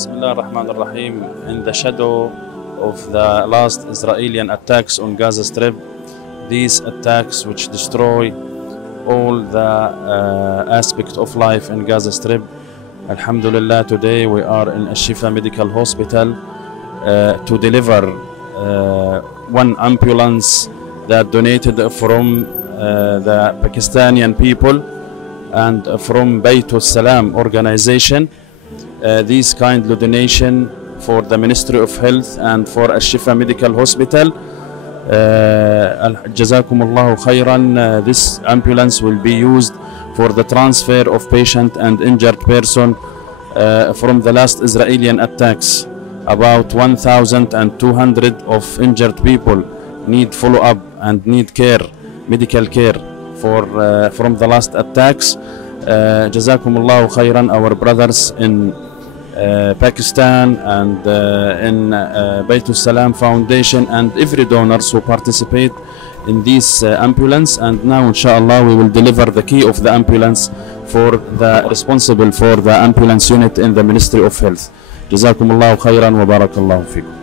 Bismillah ar-Rahman ar-Rahim. In the shadow of the last Israeli attacks on Gaza Strip, these attacks which destroy all the aspect of life in Gaza Strip, Alhamdulillah, today we are in Al-Shifa Medical Hospital to deliver one ambulance that donated from the Pakistani people and from Bayt Salam organization. This kind donation for the Ministry of Health and for Al-Shifa Medical Hospital. Jazakumullahu khairan. This ambulance will be used for the transfer of patient and injured person from the last Israeli attacks. About 1,200 of injured people need follow-up and need care, medical care from the last attacks. Jazakumullahu khairan, our brothers in Pakistan and in Bayt Salam Foundation and every donors who participate in this ambulance. And now inshallah we will deliver the key of the ambulance for the responsible for the ambulance unit in the Ministry of Health. Jazakumullahu khairan wa barakallahu fikum.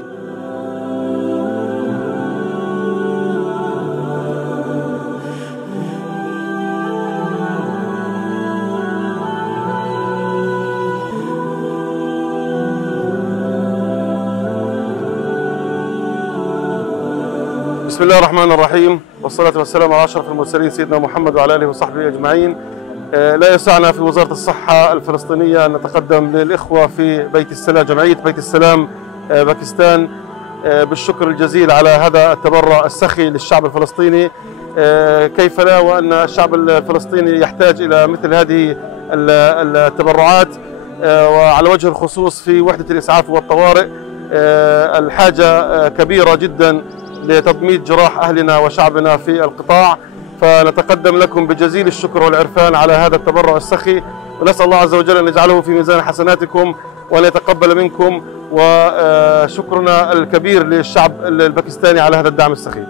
بسم الله الرحمن الرحيم، والصلاة والسلام على أشرف المرسلين سيدنا محمد وعلى آله وصحبه أجمعين. لا يسعنا في وزارة الصحة الفلسطينية أن نتقدم للإخوة في بيت السلام، جمعية بيت السلام باكستان، بالشكر الجزيل على هذا التبرع السخي للشعب الفلسطيني. كيف لا وأن الشعب الفلسطيني يحتاج إلى مثل هذه التبرعات، وعلى وجه الخصوص في وحدة الإسعاف والطوارئ الحاجة كبيرة جدا لتضميد جراح أهلنا وشعبنا في القطاع. فنتقدم لكم بجزيل الشكر والعرفان على هذا التبرع السخي، ونسأل الله عز وجل أن يجعله في ميزان حسناتكم وأن يتقبل منكم، وشكرنا الكبير للشعب الباكستاني على هذا الدعم السخي.